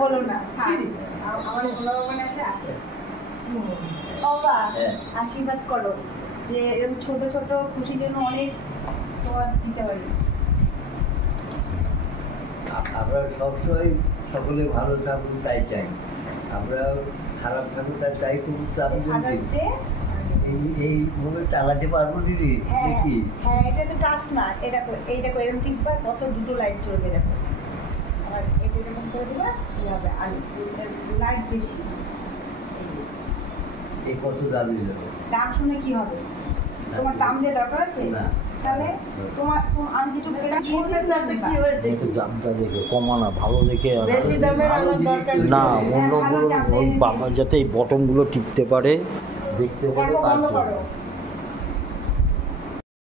বলো না বাবা, আশীর্বাদ করো যে এরকম ছোট ছোট খুশির জন্য অনেক তোমার দিতে পারি। আমরা সবসময় সকলে ভালো থাকুন তাই চাই, আমরা খারাপ থাকুন তাই চাই খুব। এইভাবে চালাতে পারবো দিদি দেখি। হ্যাঁ, এটা তো টাচ না, এই দেখো এরকম টিপবা কত দুটো লাইট চলবে দেখো। আর এটা এরকম করে দিবা হবে, আর লাইট বেশি। এই কত দাম নিল? দাম শুনে কি হবে? তোমার দাম দিয়ে দরকার আছে? তাহলে তোমার আমি যেটুকু পেরা দিয়েছি কি হয়েছে? একটু দামটা দেখে কমানা, ভালো দেখে বেশি দামের আমার দরকার না, অন্যগুলো ওই বাবা যাতে এই বটনগুলো টিপতে পারে, দেখতে পারে, বন্ধ তারপর করো।